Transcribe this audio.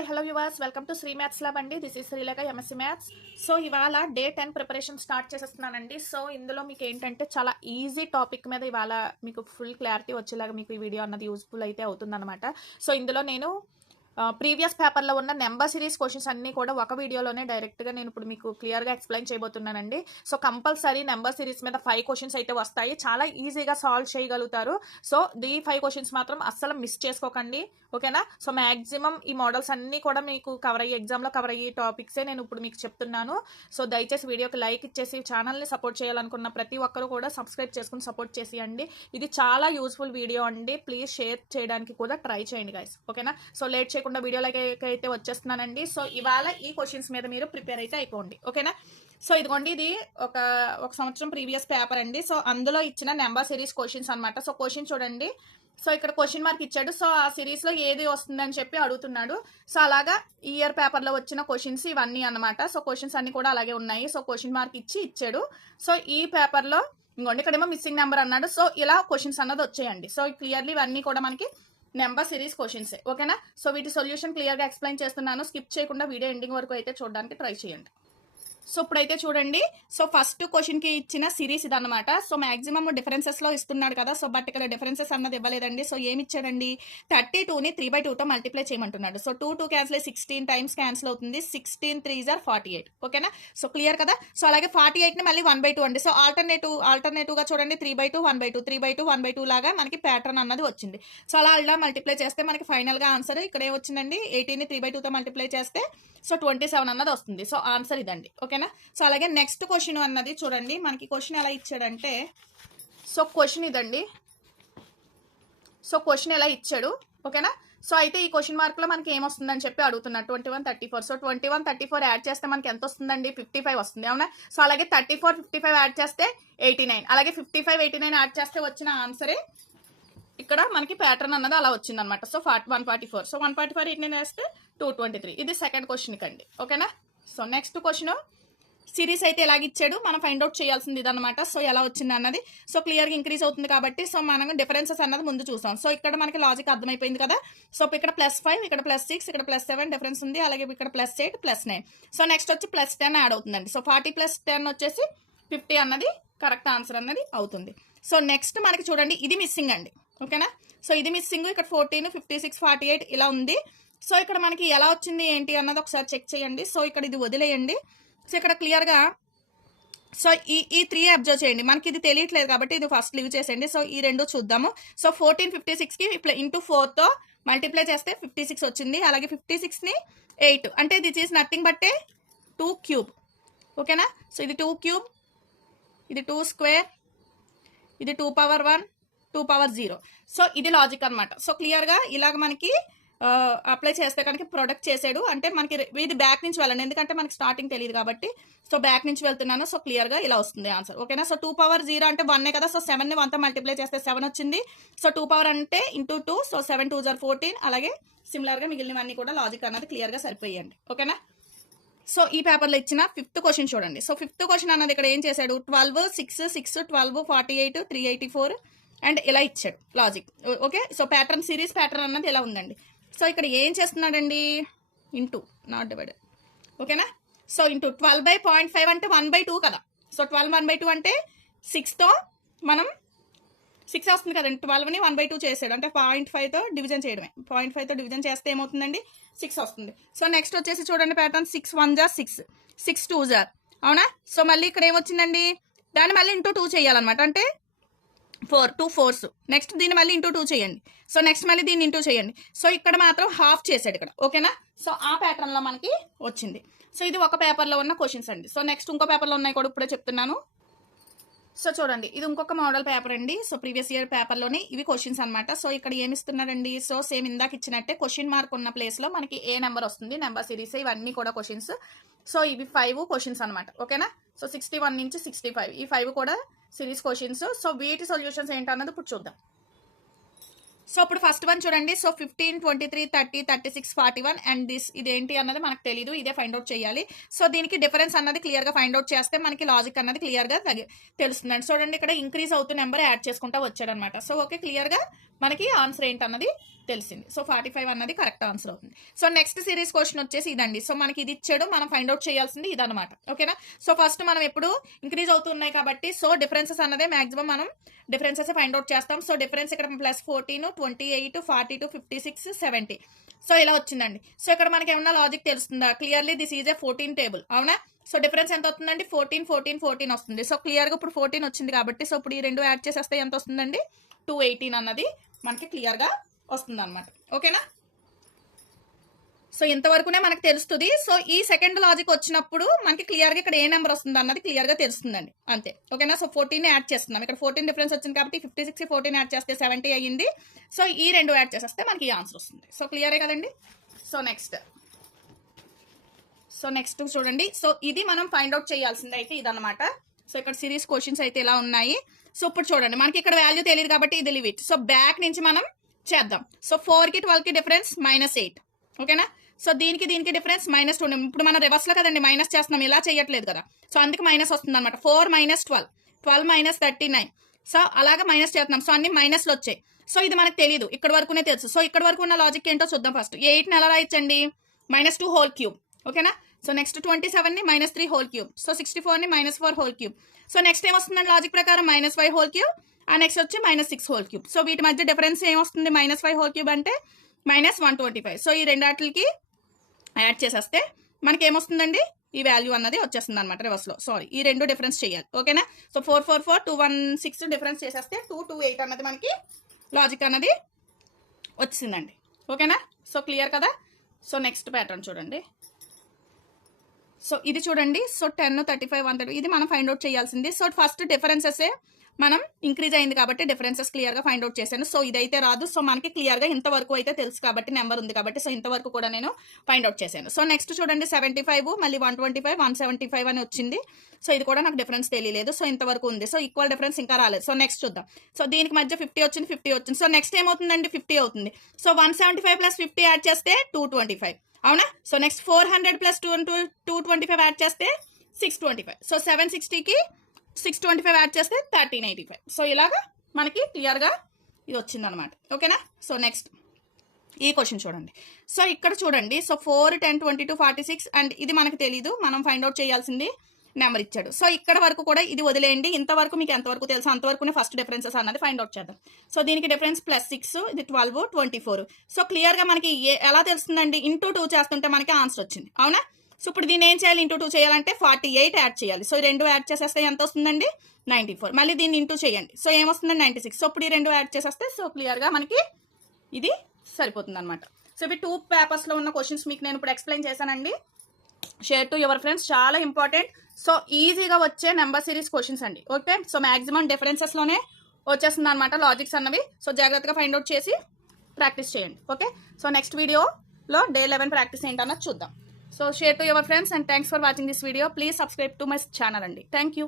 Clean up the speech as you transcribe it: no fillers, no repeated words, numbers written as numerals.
Hi hello viewers, welcome to Sri maths lab అండి. This is Srilekha MSc maths. So ఇవాళ day 10 preparation start చేసేస్తున్నానండి. So ఇందులో మీకు ఏంటంటే చాలా ఈజీ టాపిక్ మీద ఇవాళ మీకు ఫుల్ క్లారిటీ వచ్చేలాగా మీకు ఈ వీడియో అన్నది యూస్ఫుల్ అయితే అవుతుందన్నమాట. సో ఇందులో నేను ప్రీవియస్ పేపర్లో ఉన్న నెంబర్ సిరీస్ క్వశ్చన్స్ అన్నీ కూడా ఒక వీడియోలోనే డైరెక్ట్గా నేను ఇప్పుడు మీకు క్లియర్గా ఎక్స్ప్లెయిన్ చేయబోతున్నానండి. సో కంపల్సరీ నెంబర్ సిరీస్ మీద 5 క్వశ్చన్స్ అయితే వస్తాయి, చాలా ఈజీగా సాల్వ్ చేయగలుగుతారు. సో ఈ 5 క్వశ్చన్స్ మాత్రం అస్సలు మిస్ చేసుకోకండి, ఓకేనా. సో మ్యాక్సిమం ఈ మోడల్స్ అన్నీ కూడా మీకు కవర్ అయ్యే ఎగ్జామ్లో కవర్ అయ్యే టాపిక్సే నేను ఇప్పుడు మీకు చెప్తున్నాను. సో దయచేసి వీడియోకి లైక్ ఇచ్చేసి ఛానల్ని సపోర్ట్ చేయాలనుకున్న ప్రతి ఒక్కరు కూడా సబ్స్క్రైబ్ చేసుకుని సపోర్ట్ చేసేయండి. ఇది చాలా యూస్ఫుల్ వీడియో అండి, ప్లీజ్ షేర్ చేయడానికి కూడా ట్రై చేయండి గైస్, ఓకేనా. సో లేట్ చేయకుండా వీడియోలోకి అయితే వచ్చేస్తున్నానండి. సో ఇవాళ ఈ క్వశ్చన్స్ మీద మీరు ప్రిపేర్ అయితే అయిపోండి, ఓకేనా. సో ఇదిగోండి, ఇది ఒక సంవత్సరం ప్రీవియస్ పేపర్ అండి. సో అందులో ఇచ్చిన నెంబర్ సిరీస్ క్వశ్చన్స్ అనమాట. సో క్వశ్చన్ చూడండి. సో ఇక్కడ క్వశ్చన్ మార్క్ ఇచ్చాడు. సో ఆ సిరీస్లో ఏది వస్తుందని చెప్పి అడుగుతున్నాడు. సో అలాగా ఈ ఇయర్ పేపర్లో వచ్చిన క్వశ్చన్స్ ఇవన్నీ అనమాట. సో క్వశ్చన్స్ అన్ని కూడా అలాగే ఉన్నాయి. సో క్వశ్చన్ మార్క్ ఇచ్చాడు. సో ఈ పేపర్లో ఇంకోండి ఇక్కడేమో మిస్సింగ్ నెంబర్ అన్నాడు. సో ఇలా క్వశ్చన్స్ అన్నది వచ్చాయండి. సో క్లియర్లీ ఇవన్నీ కూడా మనకి నెంబర్ సిరీస్ క్వశ్చన్స్, ఓకేనా. సో వీటి సొల్యూషన్ క్లియర్గా ఎక్స్ప్లెయిన్ చేస్తున్నాను. స్కిప్ చేయకుండా వీడియో ఎండింగ్ వరకు అయితే చూడడానికి ట్రై చేయండి. సో ఇప్పుడైతే చూడండి. సో ఫస్ట్ క్వశ్చన్కి ఇచ్చిన సిరీస్ ఇదన్నమాట. సో మాక్సిమం డిఫరెన్సెస్లో ఇస్తున్నాడు కదా. సో బట్ ఇక్కడ డిఫరెన్సెస్ అన్నది ఇవ్వలేదండి. సో ఏమి ఇచ్చాడండి, 32ని 3/2తో మల్టిప్లై చేయమంటున్నాడు. సో 2 క్యాన్సిల్ 16 టైమ్స్ క్యాన్సిల్ అవుతుంది. 16 3s are 48, ఓకేనా. సో క్లియర్ కదా. సో అలాగే 48ని మళ్ళీ 1/2 అండి. సో ఆల్టర్నేటివ్గా చూడండి, 3/2 1/2 3/2 1/2 లాగా మనకి ప్యాటర్న్ అన్నది వచ్చింది. సో అలా మల్టిప్లై చేస్తే మనకి ఫైనల్గా ఆన్సర్ ఇక్కడ ఏమొచ్చిందండి, 18ని 3/2తో మల్టిప్లై చేస్తే సో 27 అన్నది వస్తుంది. సో ఆన్సర్ ఇదండి, ఓకేనా. సో అలాగే నెక్స్ట్ క్వశ్చన్ అన్నది చూడండి. మనకి క్వశ్చన్ ఎలా ఇచ్చాడంటే, సో క్వశ్చన్ ఇదండి. సో క్వశ్చన్ ఎలా ఇచ్చాడు, ఓకేనా. సో అయితే ఈ క్వశ్చన్ మార్క్లో మనకి ఏమొస్తుందని చెప్పి అడుగుతున్నాడు. 21 34. సో 21 34 యాడ్ చేస్తే మనకి ఎంత వస్తుందండి, 55 వస్తుంది, అవునా. సో అలాగే 34 55 యాడ్ చేస్తే 89, అలాగే 55 89 యాడ్ చేస్తే వచ్చిన ఆన్సరే ఇక్కడ మనకి ప్యాటర్న్ అన్నది అలా వచ్చింది అనమాట. సో 144. సో 144 89 వేస్తే 223. ఇది సెకండ్ క్వశ్చన్ కండి, ఓకేనా. సో నెక్స్ట్ క్వశ్చన్ సిరీస్ అయితే ఎలాగ ఇచ్చాడు, మనం ఫైండ్ అవుట్ చేయాల్సింది ఇదనమాట. సో ఎలా వచ్చింది అన్నది సో క్లియర్గా ఇంక్రీజ్ అవుతుంది కాబట్టి సో మనం డిఫరెన్సెస్ అన్నది ముందు చూసాం. సో ఇక్కడ మనకి లాజిక్ అర్థమైపోయింది కదా. సో ఇక్కడ +5, ఇక్కడ +6, ఇక్కడ +7 డిఫరెన్స్ ఉంది. అలాగే ఇక్కడ +8 +9. సో నెక్స్ట్ వచ్చి +10 యాడ్ అవుతుందండి. సో 40 + 10 వచ్చేసి 50 అన్నది కరెక్ట్ ఆన్సర్ అన్నది అవుతుంది. సో నెక్స్ట్ మనకి చూడండి, ఇది మిస్సింగ్ అండి, ఓకేనా. సో ఇది మిస్సింగ్. ఇక్కడ 14 56 48 ఇలా ఉంది. సో ఇక్కడ మనకి ఎలా వచ్చింది ఏంటి అన్నది ఒకసారి చెక్ చేయండి. సో ఇక్కడ ఇది వదిలేయండి. సో ఇక్కడ క్లియర్గా సో ఈ 3 అబ్జర్వ్ చేయండి. మనకి ఇది తెలియట్లేదు కాబట్టి ఇది ఫస్ట్ లీవ్ చేసేయండి. సో ఈ రెండు చూద్దాము. సో 14 56కి ఇంటూ 4తో మల్టిప్లై చేస్తే 56 వచ్చింది. అలాగే 56ని 8 అంటే దిస్ ఈజ్ నథింగ్ బట్టే 2 క్యూబ్, ఓకేనా. సో ఇది 2 క్యూబ్, ఇది 2 స్క్వేర్, ఇది 2 పవర్ 1 2 పవర్ 0. సో ఇది లాజిక్ అనమాట. సో క్లియర్గా ఇలాగ మనకి అప్లై చేస్తే కనుక ప్రొడక్ట్ చేసాడు అంటే మనకి ఇది బ్యాక్ నుంచి వెళ్ళండి, ఎందుకంటే మనకి స్టార్టింగ్ తెలియదు కాబట్టి. సో బ్యాక్ నుంచి వెళ్తున్నాను. సో క్లియర్గా ఇలా వస్తుంది ఆన్సర్, ఓకేనా. సో 2 పవర్ 0 అంటే 1 కదా. సో 7ని 1తో మల్టిప్లై చేస్తే 7 వచ్చింది. సో 2 పవర్ అంటే ఇంటూ 2. So 7 2s are 14. అలాగే సిమిలర్గా మిగిలినవన్నీ కూడా లాజిక్ అన్నది క్లియర్గా సరిపోయండి, ఓకేనా. సో ఈ పేపర్లో ఇచ్చిన 5th క్వశ్చన్ చూడండి. సో 5th క్వశ్చన్ అన్నది ఇక్కడ ఏం చేశాడు, 12 6 6 12 48 384 అండ్ ఇలా ఇచ్చాడు logic, okay. So pattern series pattern అన్నది ఇలా ఉందండి. సో ఇక్కడ ఏం చేస్తున్నాడండి, ఇంటూ నాట్ డివైడెడ్, ఓకేనా. సో ఇంటూ 12/0.5 అంటే 1/2 కదా. సో 12 1/2 అంటే 6తో మనం 6 వస్తుంది కదండి. 12ని 1/2 చేసాడు అంటే 0.5తో డివిజన్ చేయడమే. 0.5తో డివిజన్ చేస్తే ఏమవుతుందండి, 6 వస్తుంది. సో నెక్స్ట్ వచ్చేసి చూడండి pattern 6 1s are 6 6 2s are, అవునా. సో మళ్ళీ ఇక్కడ ఏమొచ్చిందండి, దాన్ని మళ్ళీ ఇంటూ 2 చేయాలన్నమాట అంటే 4 2 4s. నెక్స్ట్ దీన్ని మళ్ళీ ఇంటూ 2 చేయండి. సో నెక్స్ట్ మళ్ళీ దీన్ని ఇంటూ చేయండి. సో ఇక్కడ మాత్రం హాఫ్ చేసాడు ఇక్కడ, ఓకేనా. సో ఆ ప్యాటర్న్లో మనకి వచ్చింది. సో ఇది ఒక పేపర్లో ఉన్న క్వశ్చన్స్ అండి. సో నెక్స్ట్ ఇంకో పేపర్లో ఉన్నాయి కూడా ఇప్పుడే చెప్తున్నాను. సో చూడండి, ఇది ఇంకొక మోడల్ పేపర్ అండి. సో ప్రీవియస్ ఇయర్ పేపర్లోనే ఇవి క్వశ్చన్స్ అనమాట. సో ఇక్కడ ఏమి ఇస్తున్నాడండి, సో సేమ్ ఇందాక ఇచ్చినట్టే క్వశ్చన్ మార్క్ ఉన్న ప్లేస్లో మనకి ఏ నెంబర్ వస్తుంది, నెంబర్ సిరీస్, ఇవన్నీ కూడా క్వశ్చన్స్. సో ఇవి 5 క్వశ్చన్స్ అనమాట, ఓకేనా. సో 61 నుంచి 65 ఈ 5 కూడా సిరీస్ క్వశ్చన్స్. సో వీటి సొల్యూషన్స్ ఏంటన్నది ఇప్పుడు చూద్దాం. సో ఇప్పుడు ఫస్ట్ వన్ చూడండి. సో 15, 23, 30, 36, 41 అండ్ ఇదేంటి అన్నది మనకు తెలియదు. ఇదే ఫైండ్ అవుట్ చేయాలి. సో దీనికి డిఫరెన్స్ అన్నది క్లియర్ గా ఫైండ్ అవుట్ చేస్తే మనకి లాజిక్ అన్నది క్లియర్ గా తెలుస్తుందండి. చూడండి ఇక్కడ ఇంక్రీజ్ అవుతున్న నెంబర్ యాడ్ చేసుకుంటా వచ్చాడు అనమాట. సో ఓకే, క్లియర్ గా మనకి ఆన్సర్ ఏంటన్నది తెలిసింది. సో 45 అన్నది కరెక్ట్ ఆన్సర్ అవుతుంది. సో నెక్స్ట్ సిరీస్ క్వశ్చన్ వచ్చేసి ఇదండి. సో మనకి ఇది ఇచ్చాడు, మనం ఫైండ్ అవుట్ చేయాల్సింది ఇదనమాట. ఓకేనా. సో ఫస్ట్ మనం ఎప్పుడు ఇంక్రీజ్ అవుతున్నాయి కాబట్టి సో డిఫరెన్సెస్ అన్నదే మాక్సిమం మనం డిఫరెన్సెస్ ఫైండ్ అవుట్ చేస్తాం. సో డిఫరెన్స్ ఇక్కడ +14, 28, 42, 56, 70. సో ఇలా వచ్చిందండి. సో ఇక్కడ మనకి ఏమన్నా లాజిక్ తెలుస్తుందా? Clearly this is a 14 table. అవునా. సో డిఫరెన్స్ ఎంత వస్తుందండి? 14, 14, 14 వస్తుంది. సో క్లియర్ గా ఇప్పుడు 14 వచ్చింది కాబట్టి సో ఇప్పుడు ఈ రెండు యాడ్ చేసేస్తే ఎంత వస్తుందండి? 218 అన్నది మనకి క్లియర్ గా వస్తుంది అనమాట. ఓకేనా. సో ఇంతవరకునే మనకు తెలుస్తుంది. సో ఈ సెకండ్ లాజిక్ వచ్చినప్పుడు మనకి క్లియర్ గా ఇక్కడ ఏ నెంబర్ వస్తుంది అన్నది క్లియర్ గా తెలుస్తుందండి అంతే. ఓకేనా. సో 14 యాడ్ చేస్తున్నాం. ఇక్కడ 14 డిఫరెన్స్ వచ్చింది కాబట్టి 56, 14 యాడ్ చేస్తే 70 అయ్యింది. సో ఈ రెండు యాడ్ చేసేస్తే మనకి ఈ ఆన్సర్ వస్తుంది. సో క్లియరే కదండి. సో నెక్స్ట్ చూడండి. సో ఇది మనం ఫైండ్ అవుట్ చేయాల్సింది అయితే ఇదన్నమాట. సో ఇక్కడ సిరీస్ క్వశ్చన్స్ అయితే ఇలా ఉన్నాయి. సో ఇప్పుడు చూడండి మనకి ఇక్కడ వాల్యూ తెలియదు కాబట్టి ఇది లివ్ ఇట్. సో బ్యాక్ నుంచి మనం చేద్దాం. సో 4కి 12కి డిఫరెన్స్ -8. ఓకేనా. సో దీనికి డిఫరెన్స్ -2. ఇప్పుడు మనం రివర్స్ లో కదండి మైనస్ చేస్తున్నాం, ఇలా చేయట్లేదు కదా. సో అందుకు మైనస్ వస్తుంది అనమాట. 4 - 12, 12 - 39. సో అలాగా మైనస్ చేస్తున్నాం. సో అన్ని మైనస్లు వచ్చాయి. సో ఇది మనకు తెలియదు, ఇక్కడ వరకునే తెలుసు. సో ఇక్కడ వరకు ఉన్న లాజిక్ ఏంటో చూద్దాం. ఫస్ట్ 8ని ఎలా రాయొచ్చండి? -2 హోల్ క్యూబ్. ఓకేనా. సో నెక్స్ట్ 27ని -3 హోల్ క్యూబ్. సో 64ని -4 హోల్ క్యూబ్. సో నెక్స్ట్ ఏం వస్తుందండి లాజిక్ ప్రకారం? -5 హోల్ క్యూబ్. ఆ నెక్స్ట్ వచ్చి -6 హోల్ క్యూబ్. సో వీటి మధ్య డిఫరెన్స్ ఏమొస్తుంది? -5 హోల్ క్యూబ్ అంటే -125. సో ఈ రెండాటికి యాడ్ చేసేస్తే మనకి ఏమొస్తుందండి? ఈ వాల్యూ అన్నది వచ్చేస్తుంది అనమాట రివర్స్ లో. సారీ, ఈ రెండు డిఫరెన్స్ చేయాలి. ఓకేనా. సో 444, 216 డిఫరెన్స్ చేసేస్తే 228 అన్నది మనకి లాజిక్ అన్నది వచ్చిందండి. ఓకేనా. సో క్లియర్ కదా. సో నెక్స్ట్ ప్యాటర్న్ చూడండి. సో ఇది చూడండి. సో 10, 35, 130 ఇది మనం ఫైండ్ అవుట్ చేయాల్సింది. సో ఫస్ట్ డిఫరెన్సెస్ మనం ఇంక్రీజ్ అయింది కాబట్టి డిఫరెన్సెస్ క్లియర్ గా ఫైండ్ అవుట్ చేశాను. సో ఇదైతే రాదు. సో మనకి క్లియర్ గా ఇంతవరకు అయితే తెలుసు కాబట్టి నెంబర్ ఉంది కాబట్టి సో ఇంతవరకు కూడా నేను ఫైండ్ అవుట్ చేశాను. సో నెక్స్ట్ చూడండి 75, మళ్ళీ 125, 175 అని వచ్చింది. సో ఇది కూడా నాకు డిఫరెన్స్ తెలియలేదు. సో ఇంతవరకు ఉంది. సో ఈక్వల్ డిఫరెన్స్ ఇంకా రాలేదు. సో నెక్స్ట్ చూద్దాం. సో దీనికి మధ్య 50 వచ్చింది, 50 వచ్చింది. సో నెక్స్ట్ ఏమవుతుందండి? 50 అవుతుంది. సో 175 + 50 యాడ్ చేస్తే 225. అవునా. సో నెక్స్ట్ 400 + 225 యాడ్ చేస్తే 625. సో 760కి 625 యాడ్ చేస్తే 1385. సో ఇలాగా మనకి క్లియర్ గా ఇది వచ్చింది అనమాట. ఓకేనా. సో నెక్స్ట్ ఈ క్వశ్చన్ చూడండి. సో ఇక్కడ చూడండి. సో 4, 10, 22, 46 అండ్ ఇది మనకు తెలీదు, మనం ఫైండ్ అవుట్ చేయాల్సింది నెంబర్ ఇచ్చాడు. సో ఇక్కడ వరకు కూడా ఇది వదిలేయండి. ఇంతవరకు మీకు ఎంతవరకు తెలుసు అంతవరకు ఫస్ట్ డిఫరెన్సెస్ అన్నది ఫైండ్ అవుట్ చేద్దాం. సో దీనికి డిఫరెన్స్ +6, ఇది 12, 24. సో క్లియర్ గా మనకి ఎలా తెలుస్తుందండి? ఇంటూ 2 చేస్తుంటే మనకి ఆన్సర్ వచ్చింది. అవునా. సో ఇప్పుడు దీన్ని ఏం చేయాలి? ఇంటూ 2 చేయాలంటే 48 యాడ్ చేయాలి. సో ఈ రెండు యాడ్ చేసేస్తే ఎంత వస్తుందండి? 94. మళ్ళీ దీన్ని ఇంటూ చేయండి. సో ఏమొస్తుందండి? 96. సో ఇప్పుడు ఈ రెండు యాడ్ చేసేస్తే సో క్లియర్ గా మనకి ఇది సరిపోతుంది అనమాట. సో ఇవి 2 పేపర్స్ లో ఉన్న క్వశ్చన్స్ మీకు నేను ఇప్పుడు ఎక్స్ప్లెయిన్ చేశానండి. Share to your friends. చాలా ఇంపార్టెంట్. సో ఈజీగా వచ్చే నెంబర్ సిరీస్ క్వశ్చన్స్ అండి. ఓకే. సో మాక్సిమం డిఫరెన్సెస్ లోనే వచ్చేస్తుంది అనమాట లాజిక్స్ అన్నవి. సో జాగ్రత్తగా ఫైండ్ అవుట్ చేసి ప్రాక్టీస్ చేయండి. ఓకే. సో నెక్స్ట్ వీడియోలో డే 11 ప్రాక్టీస్ ఏంటన్నది చూద్దాం. So share to your friends and thanks for watching this video. Please subscribe to my channel. Thank you.